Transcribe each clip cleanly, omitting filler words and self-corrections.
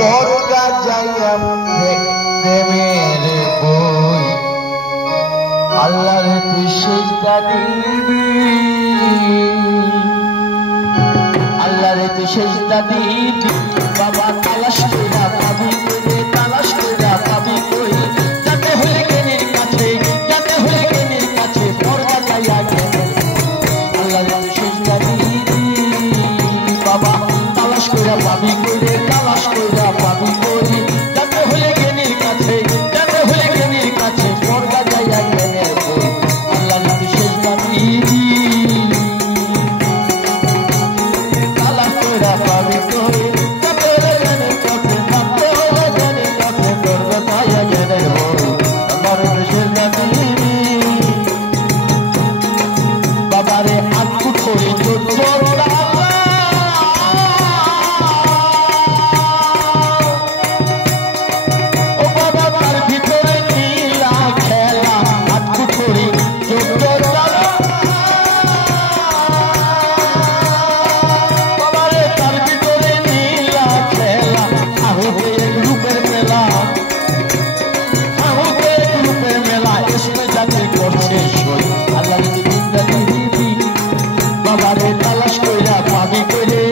দরগা যাইয়া প্রেমের বই আল্লাহর তুই সেজদা দিবি আল্লাহর তুই সেজদা দিবি বাবা তালাশ কইরা পাবি রে তালাশ কইরা পাবি কই যাতে হলে জ্ঞানীর কাছে পর্দা যাইয়া গেলে আল্লাহর তুই সেজদা দিবি বাবা তালাশ কইরা পাবি কই রে তালাশ কইরা পাবি কই যাতে হলে জ্ঞানীর কাছে পর্দা যাইয়া গেলে আল্লাহর তুই সেজদা দিবি তালাশ কইরা পাবি কই যাতে হলে জ্ঞানীর কাছে পর্দা যাইয়া গেলে আল্লাহর তুই সেজদা দিবি বাবারে আকু করি তোরা তালাশ কইরা পাবি কইরে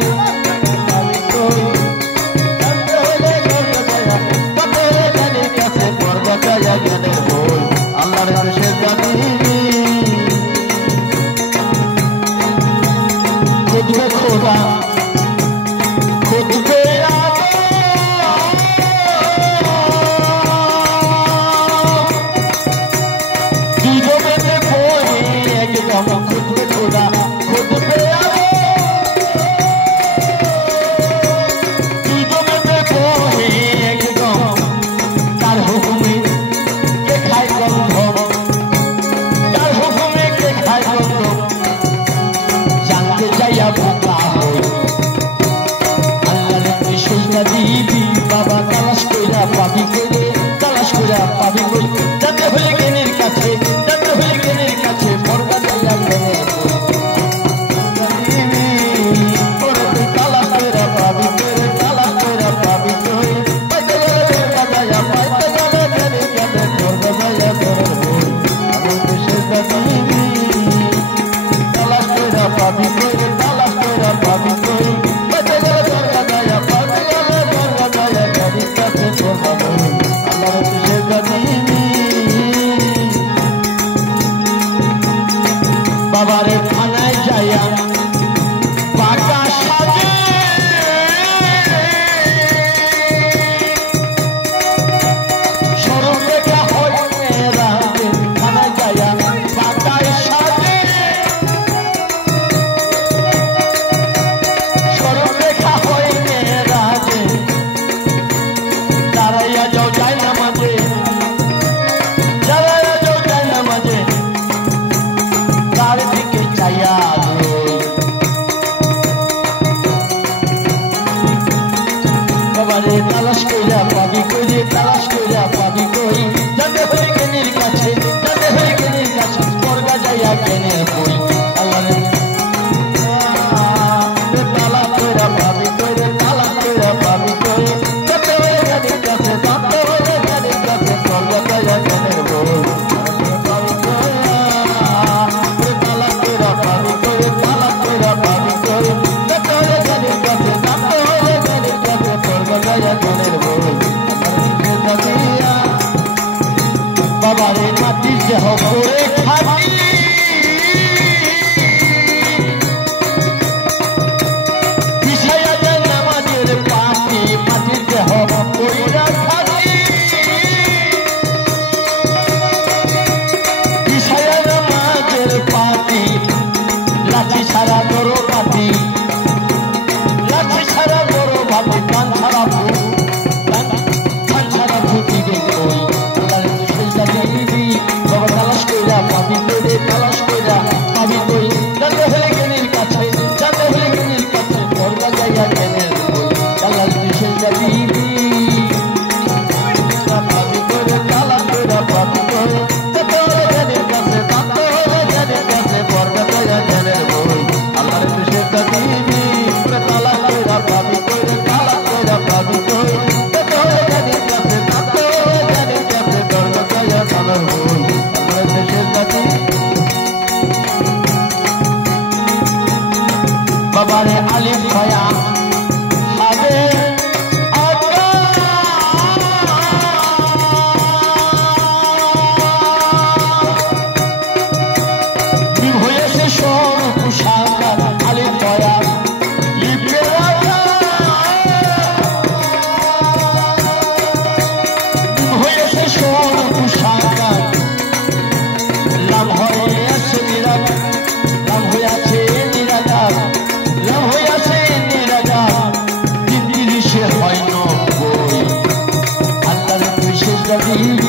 কাছে পর্দা যাইয়া গেলে বই আল্লাহর কাছে জানিবি খুঁজবে খোদা খুঁজবে জীবনে বই একদম খুঁজবে খোদা খুঁজবে বাবা তালাশ কইরা পাবি কইরে তালাশ কইরা পাবি কই যাতে হলে জ্ঞানীর কাছে পর্দা যাইয়া গেলে তালাশ কইরা পাবি কইরে তালাশ কইরা পাবি কই পাইতে গেলে পর্দা যাইয়া গেলে আমি সেজদা দিবি তালাশ কইরা পাবি কইরে তালাশ কইরা পাবি কই পাইতে গেলে পর্দা যাইয়া বাবারে খানায় যাইয়া পাকা সাজে সরব দেখা হয় মেয়েরা খানায় যাইয়া পাকায় সাজে সরব দেখা হয় মেয়েরা দাঁড়াইয়া যাও যায় না মাঝে তার দিকে চাইয়া বাবারে তালাশ কইরা পাবি কইরে তালাশ কইরা পাবি কই যাতে হলে জ্ঞানীর কাছে পর্দা যাইয়া গেলে কই আল্লাহর তালাশ কইরা পাবি কইরে তালাশ কইরা পাবি কই যাতে হলে জ্ঞানীর কাছে পর্দা যাইয়া গেলে বই বাবারে মাটির দেহ করে খাটি পিছাইয়া যায় নামাজের পাপি মাটির দেহ কইরা খাটি পিছাইয়া নামাজের পাপি লাঠি ছাড়া বড় পাটি কান ছাড়া ভূতি দেখই আল্লাহর সেজদা দিবি বাবা তালাশ কইরা হাবিবি